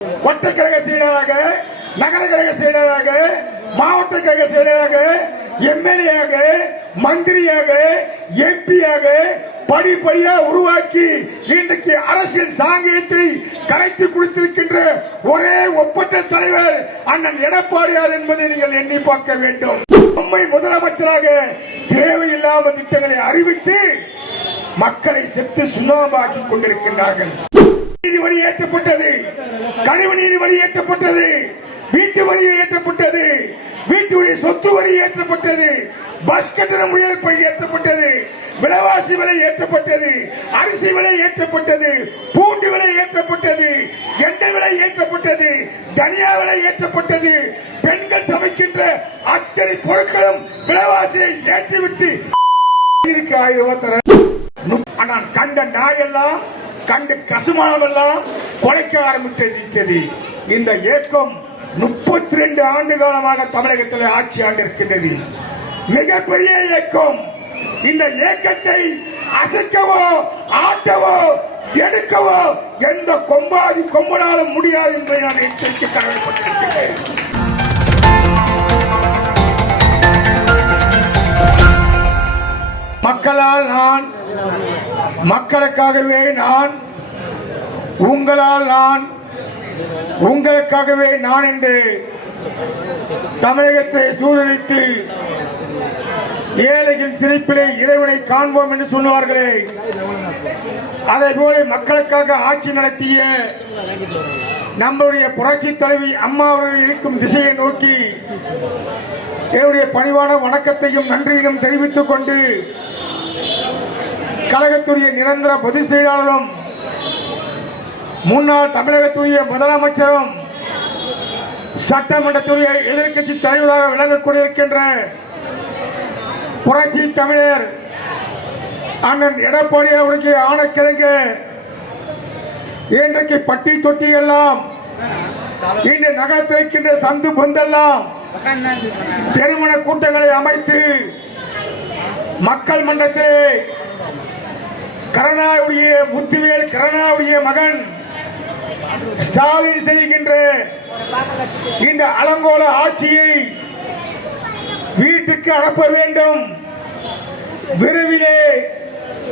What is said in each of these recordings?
வட்ட கழக செயலராக நகர கழக செயலராக மாவட்ட கழக செயலராக எம்எல்ஏயாக மந்திரியாக எம்பியாக படிப்படியா உருவாக்கி இன்றைக்கு அரசியல் சாங்கியத்தை கரைத்து கொடுத்திருக்கின்ற ஒரே ஒப்பற்ற தலைவர் அண்ணன் எடப்பாடியார் என்பதை நீங்கள் எண்ணி பார்க்க வேண்டும். அம்மை முதலமைச்சராக தேவையில்லாத திட்டங்களை அறிவித்து மக்களை செத்து சுண்ணாம்பாக்கி கொண்டிருக்கின்றார்கள். நீதி வரி ஏற்றப்பட்டது. கழிவு நீர் வரி ஏற்றப்பட்டது. வீட்டு வரி ஏற்றப்பட்டது. வீட்டு சொத்து வரி ஏற்றப்பட்டது. பஸ் கட்டணம் உயர்ப்பை ஏற்றப்பட்டது. விலைவாசி விலை ஏற்றப்பட்டது. அரிசி விலை ஏற்றப்பட்டது. பூண்டு விலை ஏற்றப்பட்டது. எண்ணெய் விலை ஏற்றப்பட்டது. தனியா விலை ஏற்றப்பட்டது. பெண்கள் சமைக்கின்ற அத்தனை பொருட்களும் விலைவாசியை ஏற்றிவிட்டு. இருக்கு ஆயிரம் ரூபாய் தர நான் கண்ட நாயெல்லாம் கண்டு கசுமானவெல்லாம் எல்லாம் கொலைக்க ஆரம்பித்தது இந்த இயக்கம் முப்பத்தி ரெண்டு ஆண்டு காலமாக தமிழகத்தில் ஆட்சி ஆண்டிருக்கின்றது. மிகப்பெரிய இயக்கம் இந்த இயக்கத்தை அசைக்கவோ ஆட்டவோ எடுக்கவோ எந்த கொம்பாதி கொம்பனாலும் முடியாது என்பதை நான் எச்சரிக்கை கடமைப்பட்டிருக்கிறேன் மக்களால் நான் மக்களுக்காகவே நான் உங்களால் நான் உங்களுக்காகவே நான் என்று தமிழகத்தை சூழலித்து ஏழையின் சிரிப்பிலே இறைவனை காண்போம் என்று சொன்னார்களே. அதே போல மக்களுக்காக ஆட்சி நடத்திய நம்முடைய புரட்சி தலைவி அம்மா அவர்கள் இருக்கும் திசையை நோக்கி என்னுடைய பணிவான வணக்கத்தையும் நன்றியையும் தெரிவித்துக் கொண்டு கழகத்துடைய நிரந்தர பொதுச் செயலாளரும் முன்னாள் தமிழகத்துடைய முதலமைச்சரும் சட்டமன்றத்துடைய எதிர்க்கட்சி தலைவராக விளங்கக்கூடிய இருக்கின்ற புரட்சி தமிழர் அண்ணன் எடப்பாடி அவருக்கு ஆணைக்கிழங்கு. இன்றைக்கு பட்டி தொட்டி எல்லாம் இன்று நகரத்திருக்கின்ற சந்து பொந்தெல்லாம் திருமண கூட்டங்களை அமைத்து மக்கள் மன்றத்திலே கருணாவுடைய முத்துவேல் கருணாவுடைய மகன் ஸ்டாலின் செய்கின்ற இந்த அலங்கோல ஆட்சியை வீட்டுக்கு அனுப்ப வேண்டும். விரைவிலே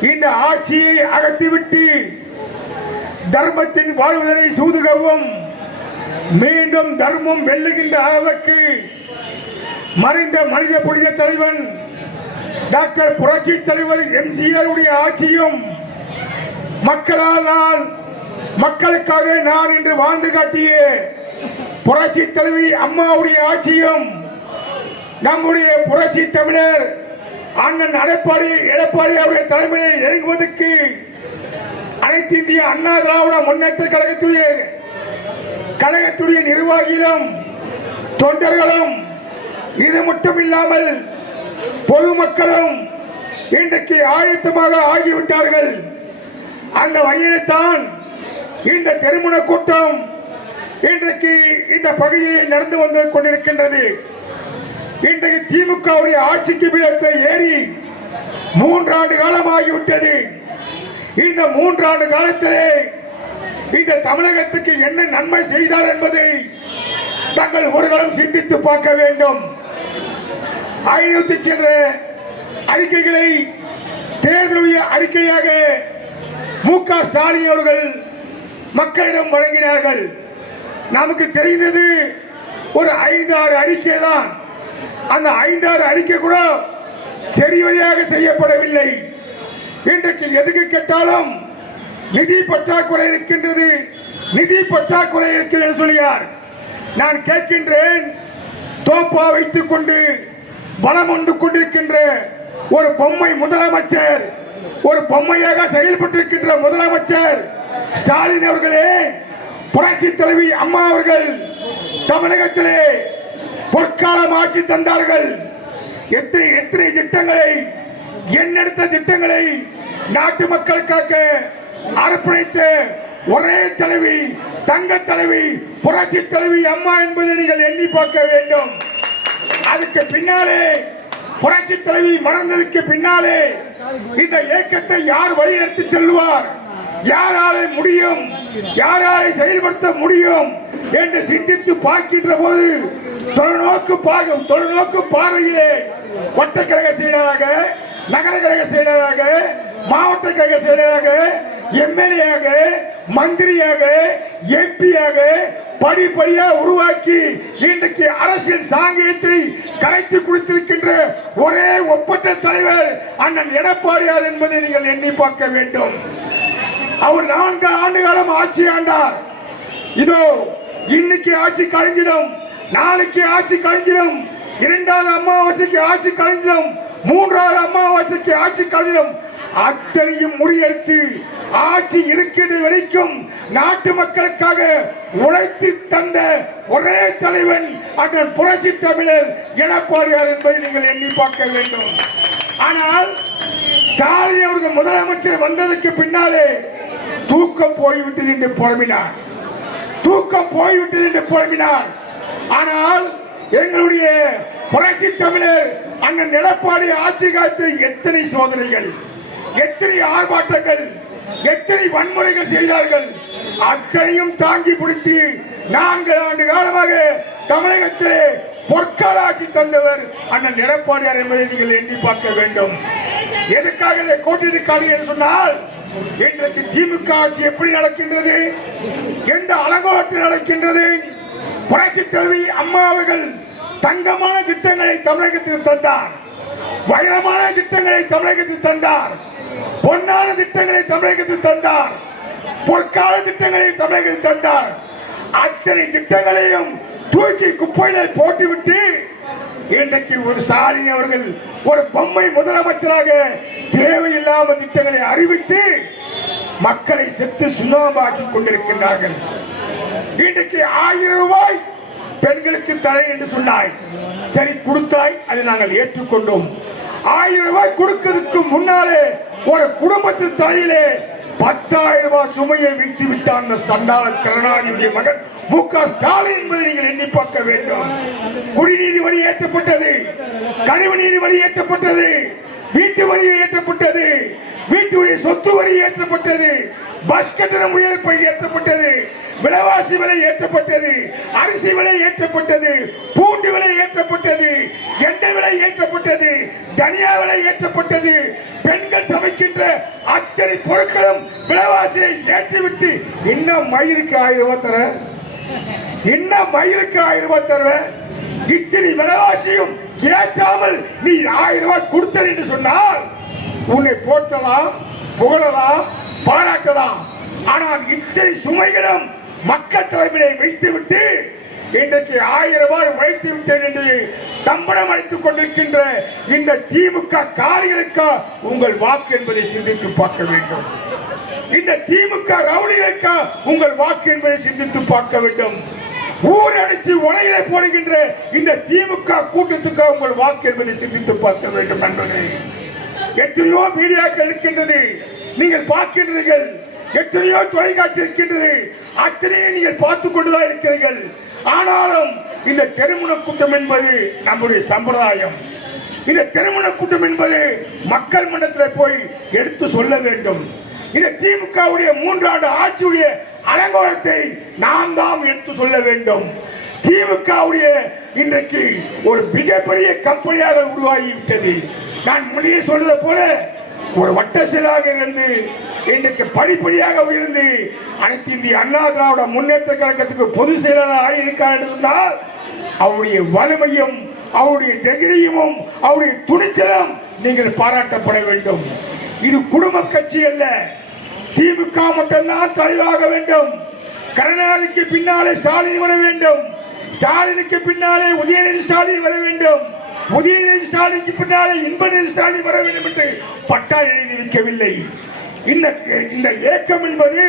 இந்த ஆட்சியை அகற்றிவிட்டு தர்மத்தின் வாழ்வதனை சூதுகவும் மீண்டும் தர்மம் வெல்லுகின்ற அளவுக்கு மறைந்த மனித புனித தலைவன் டாக்டர் புரட்சி தலைவர் எம்ஜிஆர் உடைய ஆட்சியும் மக்களால் நான் மக்களுக்காக நான் என்று வாழ்ந்து காட்டிய புரட்சி தலைவி அம்மாவுடைய ஆட்சியும் நம்முடைய புரட்சி தமிழர் அண்ணன் எடப்பாடி எடப்பாடி அவருடைய தலைமையில் இறங்குவதற்கு அனைத்து இந்திய அண்ணா திராவிட முன்னேற்ற கழகத்துடைய கழகத்துடைய நிர்வாகிகளும் தொண்டர்களும் இது மட்டும் இல்லாமல் பொதுமக்களும் இன்றைக்கு ஆயத்தமாக ஆகிவிட்டார்கள். அந்த வகையில்தான் இந்த திருமண கூட்டம் இன்றைக்கு இந்த பகுதியில் நடந்து வந்து கொண்டிருக்கின்றது. இன்றைக்கு திமுகவுடைய ஆட்சிக்கு பீடத்தை ஏறி மூன்றாண்டு காலம் ஆகிவிட்டது இந்த மூன்றாண்டு காலத்திலே இந்த தமிழகத்துக்கு என்ன நன்மை செய்தார் என்பதை தங்கள் ஒருகளும் சிந்தித்து பார்க்க வேண்டும். ஐநூத்தி சென்ற அறிக்கைகளை தேர்தலுடைய அறிக்கையாக மு க ஸ்டாலின் அவர்கள் மக்களிடம் வழங்கினார்கள். நமக்கு தெரிந்தது ஒரு ஐந்தாறு அறிக்கை தான். அந்த ஐந்தாறு அறிக்கை கூட சரிவழியாக செய்யப்படவில்லை. இன்றைக்கு எதுக்கு கேட்டாலும் நிதி பற்றாக்குறை இருக்கின்றது. நிதி பற்றாக்குறை இருக்கிறது என்று சொல்லியார் நான் கேட்கின்றேன் தோப்பா வைத்துக் கொண்டு பலம் கொண்டு கொண்டிருக்கின்ற ஒரு பொம்மை முதலமைச்சர் ஒரு பொம்மையாக செயல்பட்டிருக்கின்ற முதலமைச்சர் ஸ்டாலின் அவர்களே புரட்சி தலைவி அம்மா அவர்கள் தமிழகத்திலே பொற்காலம் ஆட்சி தந்தார்கள். எத்தனை எத்தனை திட்டங்களை எண்ணெடுத்த திட்டங்களை நாட்டு மக்களுக்காக அர்ப்பணித்த ஒரே தலைவி தங்க தலைவி புரட்சி தலைவி அம்மா என்பதை நீங்கள் எண்ணி பார்க்க வேண்டும். அதுக்கு பின்னாலே புரட்சி தலைவி மறந்ததுக்கு பின்னாலே இந்த இயக்கத்தை யார் வழிநடத்தி செல்வார்? யாராலே முடியும்? யாராலே செயல்படுத்த முடியும்? என்று சிந்தித்து பார்க்கின்ற போது தொலைநோக்கு பார்க்கும் தொலைநோக்கு பார்வையிலே வட்டக்கழக செயலராக நகர கழக செயலராக மாவட்ட கழக செயலராக எம்எல்ஏயாக மந்திரியாக எம்பியாக படிப்படியாக உருவாக்கி இன்றைக்கு அரசியல் சாங்கியத்தை கலைத்து கொடுத்திருக்கின்ற ஒரே ஒப்பற்ற தலைவர் அண்ணன் எடப்பாடியார் என்பதை நீங்கள் எண்ணி பார்க்க வேண்டும். அவர் நான்கு ஆண்டு காலம் ஆட்சி ஆண்டார். இதோ இன்னைக்கு ஆட்சி கலைஞ்சிடும் நாளைக்கு ஆட்சி கலைஞ்சிடும் இரண்டாவது அமாவாசைக்கு ஆட்சி கலைஞ்சிடும் மூன்றாவது அமாவாசைக்கு ஆட்சி கலைஞ்சிடும். அத்தனையும் முறியடித்து ஆட்சி இருக்கின்ற வரைக்கும் நாட்டு மக்களுக்காக உழைத்து தந்த ஒரே தலைவன் அண்ணன் புரட்சி தமிழர் எடப்பாடியார் என்பதை நீங்கள் எண்ணி பார்க்க வேண்டும். ஆனால் ஸ்டாலின் அவர்கள் முதலமைச்சர் வந்ததுக்கு பின்னாலே தூக்கம் போய்விட்டது என்று புலம்பினார். தூக்கம் போய்விட்டது என்று புலம்பினார். ஆனால் எங்களுடைய புரட்சி தமிழர் அண்ணன் எடப்பாடி ஆட்சி காத்து எத்தனை சோதனைகள்? எத்தனை ஆர்ப்பாட்டங்கள் எத்தனை வன்முறைகள் செய்தார்கள் அத்தனையும் தாங்கி பிடித்து நான்கு ஆண்டு காலமாக தமிழகத்திலே பொற்கால ஆட்சி தந்தவர் அண்ணன் எடப்பாடியார் என்பதை நீங்கள் எண்ணி பார்க்க வேண்டும். எதுக்காக இதை கோட்டிருக்காது என்று சொன்னால் இன்றைக்கு திமுக ஆட்சி எப்படி நடக்கின்றது எந்த அலங்கோலத்தில் நடக்கின்றது புரட்சி தலைவி அம்மா அவர்கள் தங்கமான திட்டங்களை தமிழகத்தில் தந்தார் வைரமான திட்டங்களை தமிழகத்தில் தந்தார் பொன்னான திட்டங்களை தமிழகத்தில் தந்தார். பொற்கால திட்டங்களை தமிழகத்தில் தந்தார். அத்தனை திட்டங்களையும் தூக்கி குப்பையில போட்டுவிட்டு இன்றைக்கு ஒரு ஸ்டாலின் அவர்கள் ஒரு பொம்மை முதலமைச்சராக தேவையில்லாத திட்டங்களை அறிவித்து மக்களை செத்து சுண்ணாம்பாக்கி கொண்டிருக்கின்றார்கள். இன்றைக்கு ஆயிரம் ரூபாய் பெண்களுக்கு தரை என்று சொன்னாய். சரி கொடுத்தாய். அதை நாங்கள் ஏற்றுக்கொண்டோம். ஆயிரம் ரூபாய் கொடுக்கிறதுக்கு முன்னாலே ஒரு குடும்பத்து தலையிலே பத்தாயிரம் ரூபாய் சுமையை வைத்து விட்டான் அந்த சண்டாள கருணாநிதியுடைய மகன் மு க ஸ்டாலின் என்பதை நீங்கள் எண்ணி பார்க்க வேண்டும். குடிநீர் வரி ஏற்றப்பட்டது கழிவு நீர் வரி ஏற்றப்பட்டது வீட்டு வரி ஏற்றப்பட்டது வீட்டுடைய சொத்து வரி ஏற்றப்பட்டது பஸ் கட்டணம் உயர்ப்பை ஏற்றப்பட்டது விலைவாசி விலை ஏற்றப்பட்டது அரிசி விலை ஏற்றப்பட்டது பூண்டு விலை ஏற்றப்பட்டது எண்ணெய் விலை ஏற்றப்பட்டது தனியா விலை ஏற்றப்பட்டது. பெண்கள் சமைக்கின்ற அத்தனை பொருட்களும் விலைவாசியை ஏற்றிவிட்டு இன்னும் மயிருக்கு ஆயிரம் ரூபாய் தர இன்னும் மயிருக்கு ஆயிரம் ரூபாய் தர இத்தனை விலைவாசியும் ஏற்றாமல் நீ ஆயிரம் ரூபாய் கொடுத்தல் என்று சொன்னால் உன்னை போற்றலாம் புகழலாம் பாராட்டலாம். ஆனால் இத்தனை சுமைகளும் மக்கள் தலைமையை வைத்துவிட்டு இன்றைக்கு ஆயிரம் ரூபாய் வைத்து விட்டேன் என்று தம்படம் அளித்துக் கொண்டிருக்கின்ற இந்த திமுக காரிகளுக்கு உங்கள் வாக்கு என்பதை சிந்தித்து பார்க்க வேண்டும். இந்த திமுக ரவுடிகளுக்கு உங்கள் வாக்கு என்பதை சிந்தித்து பார்க்க வேண்டும். ஊர் அடிச்சு உலகிலே போடுகின்ற இந்த திமுக கூட்டத்துக்கு உங்கள் வாக்கு என்பதை சிந்தித்து பார்க்க வேண்டும் நண்பர்களே. எத்தனையோ மீடியாக்கள் இருக்கின்றது. நீங்கள் பார்க்கின்றீர்கள். எத்தனையோ தொலைக்காட்சி இருக்கின்றது. அத்தனையும் நீங்கள் பார்த்து கொண்டுதான் இருக்கிறீர்கள். ஆனாலும் இந்த திருமண கூட்டம் என்பது நம்முடைய சம்பிரதாயம். இந்த திருமண கூட்டம் என்பது மக்கள் மன்றத்தில் போய் எடுத்து சொல்ல வேண்டும். இந்த திமுகவுடைய மூன்றாண்டு ஆட்சியுடைய அலங்கோலத்தை நாம் தான் எடுத்து சொல்ல வேண்டும். திமுகவுடைய இன்றைக்கு ஒரு மிகப்பெரிய கம்பெனியாக உருவாகிவிட்டது. நான் முன்னே சொல்வது போல ஒரு வட்ட செயலாக இருந்து இன்றைக்கு படிப்படியாக உயர்ந்து அனைத்து இந்திய அண்ணா திராவிட முன்னேற்ற கழகத்துக்கு பொது செயலாளர் இருக்கார் என்று சொன்னால் அவருடைய வலிமையும் அவருடைய தைரியமும் அவருடைய துணிச்சலும் நீங்கள் பாராட்டப்பட வேண்டும். இது குடும்ப கட்சி அல்ல. திமுக மட்டும்தான் தலைவாக வேண்டும். கருணாநிதிக்கு பின்னாலே ஸ்டாலின் வர வேண்டும். ஸ்டாலினுக்கு பின்னாலே உதயநிதி ஸ்டாலின் வர வேண்டும். உதயநிதி ஸ்டாலினுக்கு பின்னாலே இன்பநிதி ஸ்டாலின் வர வேண்டும் என்று பட்டா எழுதி வைக்கவில்லை. இந்த இந்த ஏக்கம் என்பது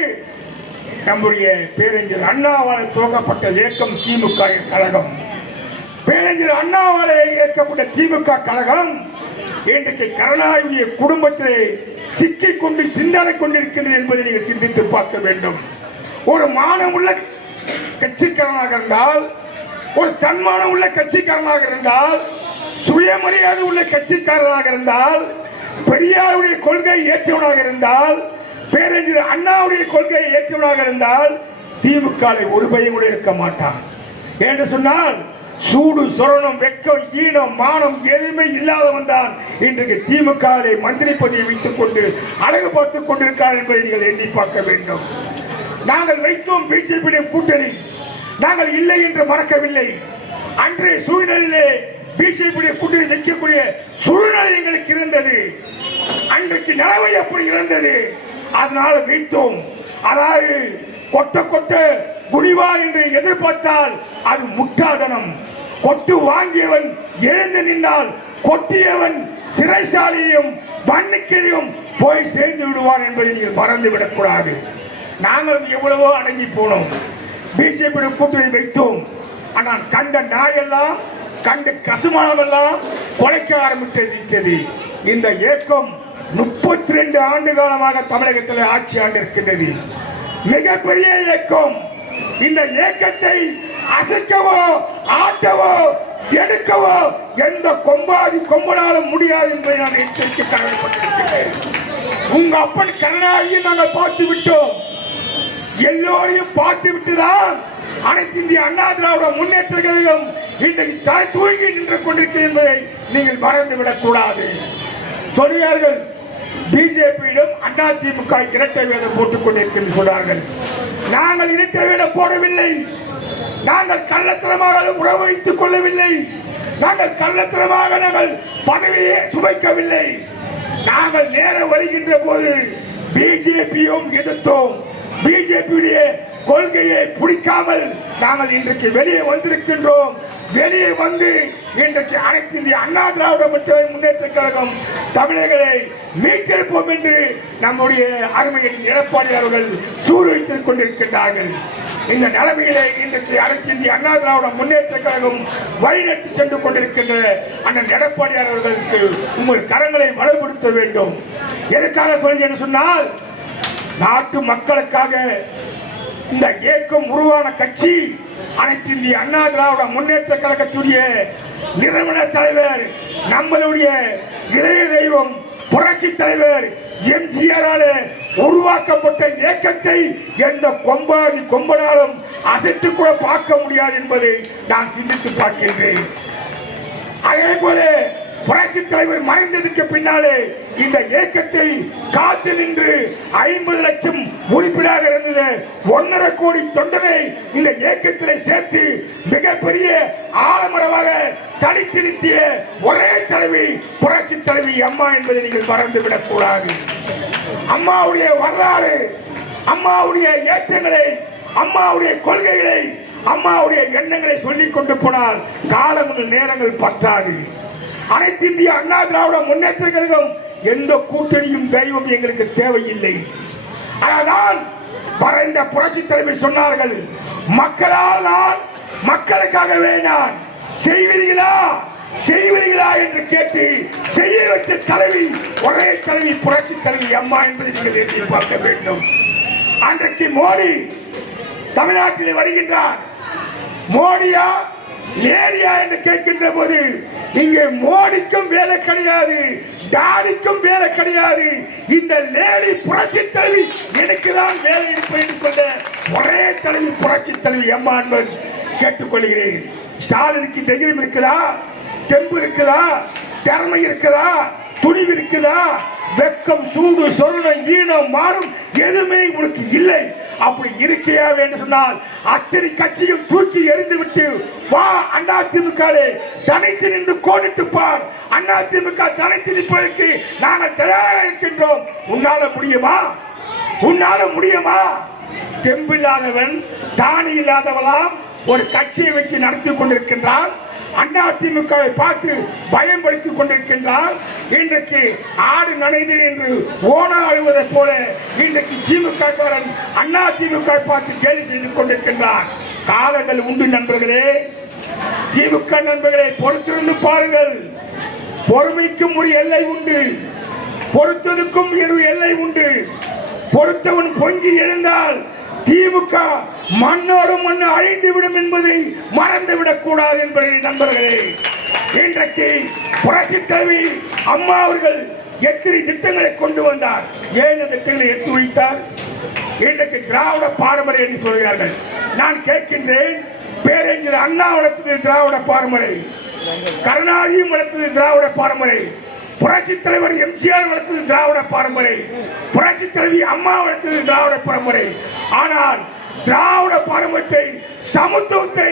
நம்முடைய பேரறிஞர் அண்ணாவால் துவக்கப்பட்ட இயக்கம் திமுக கழகம். பேரறிஞர் அண்ணாவால் இயக்கப்பட்ட திமுக கழகம் இன்றைக்கு கருணாநிதிய குடும்பத்திலே சிக்கிக் கொண்டு சிந்தனை கொண்டிருக்கிறது என்பதை நீங்கள் சிந்தித்து பார்க்க வேண்டும். ஒரு மானம் உள்ள கட்சிக்காரனாக இருந்தால் ஒரு தன்மானம் உள்ள கட்சிக்காரனாக இருந்தால் சுயமரியாதை உள்ள கட்சிக்காரனாக இருந்தால் பெரியாருடைய கொள்கை ஏற்றவனாக இருந்தால் பேரறிஞர் அண்ணாவுடைய கொள்கையை ஏற்றவனாக இருந்தால் திமுக ஒரு பையன் கூட இருக்க மாட்டான். என்று சொன்னால் சூடு சொரணம் வெக்கம் ஈனம் மானம் எதுவுமே இல்லாதவன் தான் இன்றைக்கு திமுக மந்திரி பதவியை வைத்துக் கொண்டு அழகு பார்த்துக் கொண்டிருக்கார் என்பதை நீங்கள் எண்ணி பார்க்க வேண்டும். நாங்கள் வைத்தோம் பிஜேபி கூட்டணி. நாங்கள் இல்லை என்று மறக்கவில்லை. அன்றைய சூழ்நிலையிலே பிஜேபி கூட்டணி நிற்கக்கூடிய சூழ்நிலை எங்களுக்கு இருந்தது. அன்றைக்கு நிலவை அப்படி இருந்தது. அதனால வைத்தோம் அதாவது கொட்ட கொட்ட குடிவா என்று எதிர்பார்த்தால் அது முட்டாதனம் கொட்டு வாங்கியவன் எழுந்து நின்றால் கொட்டியவன் சிறைசாலியையும் மண்ணுக்கிலையும் போய் சேர்ந்து விடுவான் என்பதை நீங்கள் மறந்து விடக்கூடாது நாங்கள் எவ்வளவோ அடங்கி போனோம். பிஜேபி கூட்டணி வைத்தோம். ஆனால் கண்ட நாயெல்லாம் கண்டு கசுமானமெல்லாம் குலைக்க ஆரம்பித்திருக்கிறது இந்த இயக்கம் முப்பத்தி ரெண்டு ஆண்டு காலமாக தமிழகத்தில் ஆட்சி ஆண்டு இருக்கின்றது மிகப்பெரிய இயக்கம் இந்த இயக்கத்தை அசைக்கவோ ஆட்டவோ எடுக்கவோ எந்த கொம்பாதி கொம்பனாலும் முடியாது என்பதை நான் எச்சரிக்கை கடமைப்பட்டிருக்கிறேன் உங்க அப்பன் கருணாநிதியை நாங்கள் பார்த்து விட்டோம். எல்லோரையும் பார்த்து விட்டுதான் அனைத்து இந்திய அண்ணா திராவிட முன்னேற்ற கழகம் இன்றைக்கு தலை தூங்கி நின்று கொண்டிருக்கிறது என்பதை நீங்கள் மறந்துவிடக் கூடாது. சொல்கிறார்கள் பிஜேபியிடம் அண்ணா திமுக இரட்டை வேதம் போட்டுக் கொண்டிருக்கிறது சொன்னார்கள் நாங்கள் இரட்டை வேடம் போடவில்லை. நாங்கள் கள்ளத்தனமாக உறவழித்துக் கொள்ளவில்லை. நாங்கள் கள்ளத்தனமாக நாங்கள் பதவியை சுமைக்கவில்லை. நாங்கள் நேரம் வருகின்ற போது பிஜேபியும் எதிர்த்தோம். பிஜேபியுடைய கொள்கையை பிடிக்காமல் நாங்கள் இன்றைக்கு வெளியே வந்திருக்கின்றோம். வெளியே வந்து இன்றைக்கு அனைத்து இந்திய அண்ணா திராவிட முன்னேற்ற கழகம் தமிழர்களை மீட்டெடுப்போம் என்று நம்முடைய அருமையின் எடப்பாடி அவர்கள் சூழ்நிலைத்துக் கொண்டிருக்கின்றார்கள். இந்த நிலைமையிலே இன்றைக்கு அனைத்து இந்திய அண்ணா திராவிட முன்னேற்ற கழகம் வழிநடத்தி சென்று கொண்டிருக்கின்ற அண்ணன் எடப்பாடி அவர்களுக்கு உங்கள் கரங்களை வலுப்படுத்த வேண்டும். எதுக்காக சொல்கிறேன் சொன்னால் நாட்டு மக்களுக்காக இந்த இயக்கம் உருவான கட்சி அனைத்து இந்திய அண்ணா திராவிட முன்னேற்ற கழகத்துடைய நிறுவன தலைவர் நம்மளுடைய இதய தெய்வம் புரட்சி தலைவர் எம்ஜிஆரால உருவாக்கப்பட்ட இயக்கத்தை எந்த கொம்பாதி கொம்பனாலும் அசைத்து கூட பார்க்க முடியாது என்பதை நான் சிந்தித்து பார்க்கின்றேன். அதே போல புரட்சி தலைவர் மறைந்ததுக்கு பின்னாலே இந்த இயக்கத்தை காத்து நின்று ஐம்பது லட்சம் உறுப்பினராக இருந்தது. ஒன்றரை கோடி தொண்டனை இந்த இயக்கத்தில் சேர்த்து மிகப்பெரிய ஆலமரமாக தனித்து நிறுத்திய ஒரே தலைவி புரட்சி தலைவி அம்மா என்பதை நீங்கள் மறந்து விடக்கூடாது அம்மாவுடைய வரலாறு அம்மாவுடைய ஏற்றங்களை அம்மாவுடைய கொள்கைகளை அம்மாவுடைய எண்ணங்களை சொல்லிக் கொண்டு போனால் காலம் நேரங்கள் பற்றாது. அனைத்து இந்திய அண்ணா திராவிட முன்னேற்ற கழகம் எந்த கூட்டணியும் தெய்வம் எங்களுக்கு தேவையில்லை. ஆனால் மறைந்த புரட்சி தலைமை சொன்னார்கள் மக்களால் நான் மக்களுக்காகவே நான் செய்வீர்களா? செய்வீர்களா? என்று கேட்டு செய்ய வச்ச தலைவி ஒரே தலைவி புரட்சி தலைவி அம்மா என்பதை நீங்கள் எண்ணி பார்க்க வேண்டும். அன்றைக்கு மோடி தமிழ்நாட்டில் வருகின்றார். மோடியா லேரியா என்று கேட்கின்ற போது இங்கே மோடிக்கும் வேலை கிடையாது டாடிக்கும் வேலை கிடையாது. இந்த லேடி புரட்சி தலைவி எனக்கு தான் வேலை இருப்பேன் என்று சொன்ன ஒரே தலைவி புரட்சி தலைவி அம்மா என்பது கேட்டுக்கொள்கிறேன். ஸ்டாலினுக்கு தைரியம் இருக்குதா? தெம்பு இருக்குதா? திறமை இருக்குதா? துணிவு இருக்குதா? வெக்கம் சூடு சொருணம் ஈனம் மாறும் எதுவுமே உனக்கு இல்லை. அப்படி இருக்கையா வேண்டும் சொன்னால் அத்தனை கட்சியும் தூக்கி எறிந்து விட்டு வா அண்ணா திமுக தனித்து நின்று கோடிட்டு பார். அண்ணா திமுக தனித்து நிற்பதற்கு நாங்கள் தயாராக இருக்கின்றோம். உன்னால முடியுமா? உன்னால முடியுமா? தெம்பில்லாதவன் தானி இல்லாதவளாம் ஒரு கட்சியை வச்சு நடத்தி கொண்டிருக்கின்றான். அண்ணா திமுகவை பார்த்து பயன்படுத்திக் கொண்டிருக்கின்றார் இன்றைக்கு ஆடு நனைந்து என்று ஓட அழுவதைப் போல இன்றைக்கு திமுகக்காரன் அண்ணா திமுக பார்த்து கேலி செய்து கொண்டிருக்கின்றார். காலங்கள் உண்டு நண்பர்களே. திமுக நண்பர்களே பொறுத்திருந்து பாருங்கள். பொறுமைக்கும் ஒரு எல்லை உண்டு. பொறுத்ததுக்கும் ஒரு எல்லை உண்டு. பொறுத்தவன் பொங்கி எழுந்தால் திமுக மண்ணோடு மண்ணு அழிந்து விடும் என்பதை மறந்து விடக்கூடாது என்பதை நண்பர்களே இன்றைக்கு புரட்சி தலைவி அம்மா அவர்கள் எத்தனை திட்டங்களை கொண்டு வந்தார். ஏழு திட்டங்களை எடுத்து வைத்தார்? இன்றைக்கு திராவிட பாரம்பரியம் என்று சொல்கிறார்கள். நான் கேட்கின்றேன் பேரறிஞர் அண்ணா வளர்த்தது திராவிட பாரம்பரை கருணாநிதியும் வளர்த்தது திராவிட பாரம்பரை புரட்சி தலைவர் எம்ஜிஆர் வளர்த்தது திராவிட பாரம்பரை புரட்சி தலைவி அம்மா வளர்த்தது திராவிட பரம்பரை ஆனால் திராவிட பருவத்தை சமத்துவத்தை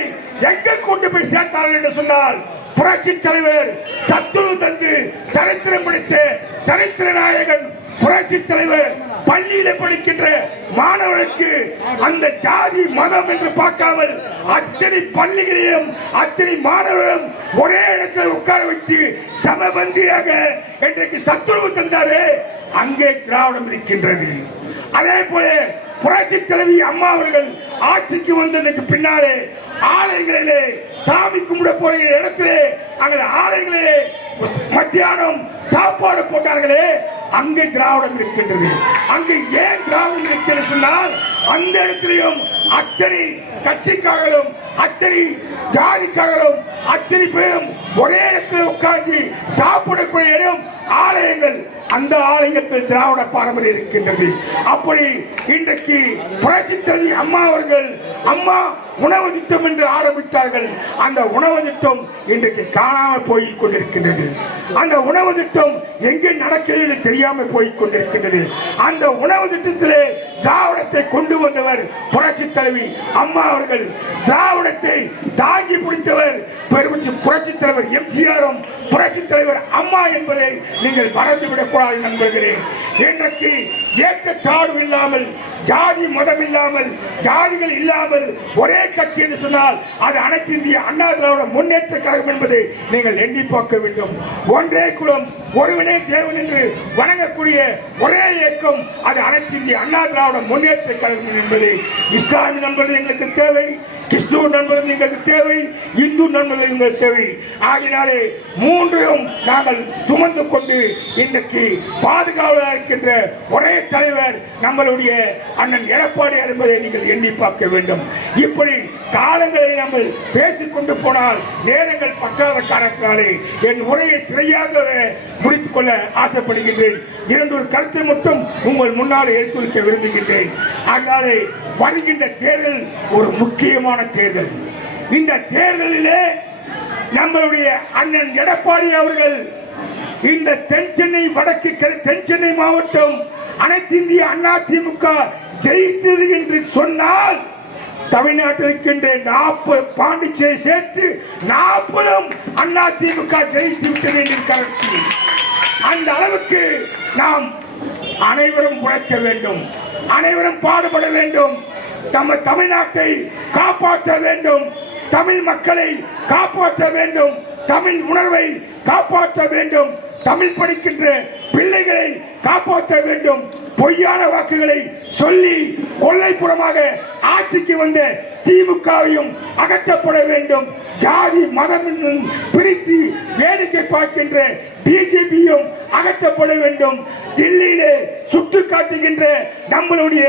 எங்க கொண்டு போய் சேர்த்தார்கள் என்று சொன்னால் புரட்சி தலைவர் சத்துரு தந்து சரித்திரம் படித்த சரித்திர நாயகன் புரட்சி தலைவர் பள்ளியில படிக்கின்ற மாணவர்களுக்கு அந்த ஜாதி மதம் என்று பார்க்காமல் அத்தனை பள்ளிகளிலும் அத்தனை மாணவர்களும் ஒரே இடத்தில் உட்கார வைத்து சமபந்தியாக இன்றைக்கு சத்துருவு தந்தாரே அங்கே திராவிடம் இருக்கின்றது. அதே போல புரட்சி தலைவி அம்மா அவர்கள் ஆட்சிக்கு வந்ததுக்கு பின்னாலே ஆலயங்களிலே சாமி கும்பிட போகிற இடத்திலே அங்கே ஆலயங்களிலே மத்தியானம் சாப்பாடு போட்டார்களே அங்கே திராவிடம் இருக்கின்றது. அங்கே ஏன் திராவிடம் இருக்கிறது சொன்னால் அந்த இடத்திலையும் அத்தனை கட்சிக்காரர்களும் அத்தனை ஜாதிக்காரர்களும் அத்தனை பேரும் ஒரே இடத்தில் உட்கார்ந்து சாப்பிடக்கூடிய இடம் ஆலயங்கள். அந்த ஆலயத்தில் திராவிட பாரம்பரியம் இருக்கின்றது. அப்படி இன்றைக்கு புரட்சி தலைவி அம்மா அவர்கள் அம்மா உணவு திட்டம் என்று ஆரம்பித்தார்கள். அந்த உணவு திட்டம் இன்றைக்கு காணாமல் போய் கொண்டிருக்கின்றது. அந்த உணவு திட்டம் எங்கே நடக்கிறது என்று தெரியாமல் போய் கொண்டிருக்கின்றது. அந்த உணவு திட்டத்திலே திராவிடத்தை கொண்டு வந்தவர் புரட்சி தலைவி அம்மா அவர்கள். திராவிடத்தை தாங்கி பிடித்தவர் பெருமிச்சு புரட்சி தலைவர் எம்ஜிஆரும் புரட்சி தலைவர் அம்மா என்பதை நீங்கள் மறந்துவிடக் கூடாது நண்பர்களே. இன்றைக்கு ஏற்றத்தாழ்வு இல்லாமல் ஜாதி மதம் இல்லாமல் ஜாதிகள் இல்லாமல் ஒரே கட்சி என்று சொன்னால் அது அனைத்து இந்திய அண்ணா திராவிட முன்னேற்ற கழகம் என்பதை நீங்கள் எண்ணி பார்க்க வேண்டும். ஒன்றே குலம் ஒருவனே தேவன் என்று வணங்கக்கூடிய ஒரே இயக்கம் அது அனைத்து இந்திய அண்ணா திராவிட முன்னேற்ற கழகம் என்பது. இஸ்லாமிய நண்பர்கள் எங்களுக்கு தேவை கிறிஸ்துவ நண்பர்கள் எங்களுக்கு தேவை இந்து நண்பர்கள் எங்களுக்கு தேவை. ஆகினாலே மூன்றையும் நாங்கள் சுமந்து கொண்டு இன்றைக்கு பாதுகாவலாக இருக்கின்ற ஒரே தலைவர் நம்மளுடைய அண்ணன் எடப்பாடி என்பதை நீங்கள் எண்ணி பார்க்க வேண்டும். இப்படி காலங்களை நம்ம பேசிக்கொண்டு போனால் நேரங்கள் பற்றாத காரணத்தாலே என் உரையை சிறையாக முடித்துக் கொள்ள ஆசைப்படுகின்றேன். இரண்டு ஒரு கருத்தை மட்டும் உங்கள் முன்னால் எடுத்துரைக்க விரும்புகின்றேன் அதனாலே வருகின்ற தேர்தல் ஒரு முக்கியமான தேர்தல். இந்த தேர்தலிலே நம்மளுடைய அண்ணன் எடப்பாடி அவர்கள் இந்த தென் சென்னை வடக்கு தென் சென்னை மாவட்டம் அனைத்து இந்திய அண்ணா திமுக ஜெயித்தது என்று சொன்னால் தமிழ்நாட்டில் இருக்கின்ற நாற்பது பாண்டிச்சேரி சேர்த்து நாற்பதும் அண்ணா திமுக ஜெயித்து விட்டது என்று கருத்து அந்த அளவுக்கு நாம் அனைவரும் உழைக்க வேண்டும். அனைவரும் பாடுபட வேண்டும். நம்ம தமிழ்நாட்டை காப்பாற்ற வேண்டும். தமிழ் மக்களை காப்பாற்ற வேண்டும். தமிழ் உணர்வை காப்பாற்ற வேண்டும். தமிழ் படிக்கின்ற பிள்ளைகளை காப்பாற்ற வேண்டும். பொய்யான வாக்குகளை சொல்லி கொள்ளைப்புறமாக ஆட்சிக்கு வந்த திமுகவையும் அகற்றப்பட வேண்டும். ஜாதி மதம் பிரித்து வேடிக்கை பார்க்கின்ற பிஜேபியும் அகற்றப்பட வேண்டும். தில்லியிலே சுட்டு காட்டுகின்ற நம்மளுடைய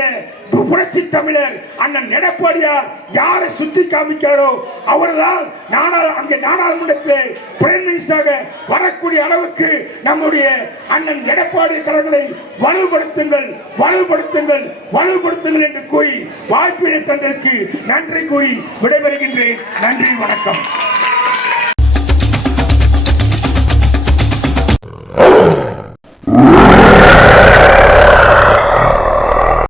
புரட்சி தமிழர் அண்ணன் எடப்பாடியார் யாரை சுத்தி காமிக்காரோ அவர்தான் நாடாளு அங்கே நாடாளுமன்றத்தில் பிரைம் மினிஸ்டராக வரக்கூடிய அளவுக்கு நம்முடைய அண்ணன் எடப்பாடி கழகங்களை வலுப்படுத்துங்கள் வலுப்படுத்துங்கள் வலுப்படுத்துங்கள் என்று கூறி வாய்ப்பினை தங்களுக்கு நன்றி கூறி விடைபெறுகின்றேன். நன்றி வணக்கம்.